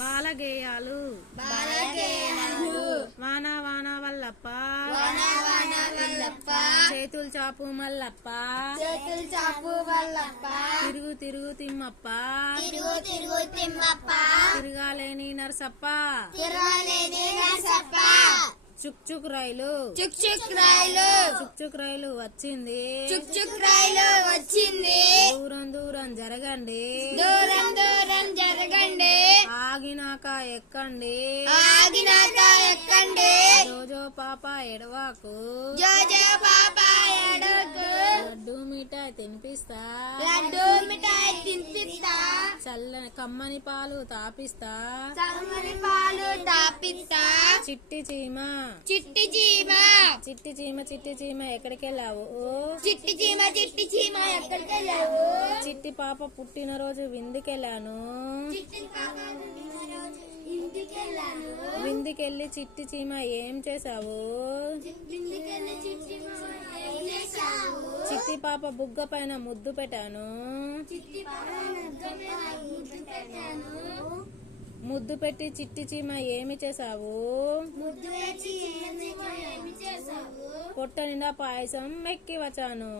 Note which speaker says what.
Speaker 1: బాలగేయాలు. వాన వాన వల్లప్ప చేతులు చాపు మల్లప్ప.
Speaker 2: చేతులు చాపు వల్లప్ప
Speaker 1: తిరుగు తిరుగు తిమ్మప్ప.
Speaker 2: తిరుగు తిరుగు తిమ్మప్ప.
Speaker 1: తిరగాలేని నరసప్ప.
Speaker 2: తిరగలేని నరసప్ప.
Speaker 1: చుక్ చుక్ రైలు.
Speaker 2: చుక్ చుక్ రైలు.
Speaker 1: చుక్ చుక్ రైలు వచ్చింది.
Speaker 2: చుక్ చుక్ రైలు వచ్చింది.
Speaker 1: దూరం దూరం జరగండి.
Speaker 2: దూరం దూరం జరగండి.
Speaker 1: ఆగినాక ఎక్కండి.
Speaker 2: ఆగినాక ఎక్కండి.
Speaker 1: జోజో పాప ఎడవాకు.
Speaker 2: జోజో పాప ఎడుగు
Speaker 1: లడ్డు మిఠాయి తినిపిస్తా.
Speaker 2: లడ్డు మిఠాయి తినిపిస్తా.
Speaker 1: చల్లని కమ్మని పాలు తాపిస్తా.
Speaker 2: చమ్మని పాలు తాపిస్తా.
Speaker 1: చిట్టి చీమ.
Speaker 2: చిట్టి చీమ.
Speaker 1: చిట్టి చీమ చిట్టి చీమ ఎక్కడికి వెళ్ళావు
Speaker 2: చిట్టి చీమ చిట్టి చీమ ఎక్కడికి వెళ్ళావు
Speaker 1: చిట్టి పాప పుట్టినరోజు విందుకెళ్ళాను.
Speaker 2: చిట్టి పాప
Speaker 1: విందుకెళ్ళి చిట్టి చీమ ఏం
Speaker 2: చేశావు?
Speaker 1: చిట్టి పాప బుగ్గ పైన ముద్దు పెట్టాను.
Speaker 2: ముద్దు
Speaker 1: పెట్టి చిట్టి చీమ ఏమి
Speaker 2: చేశావు?
Speaker 1: పొట్ట నిండా పాయసం మెక్కి
Speaker 2: వచ్చాను.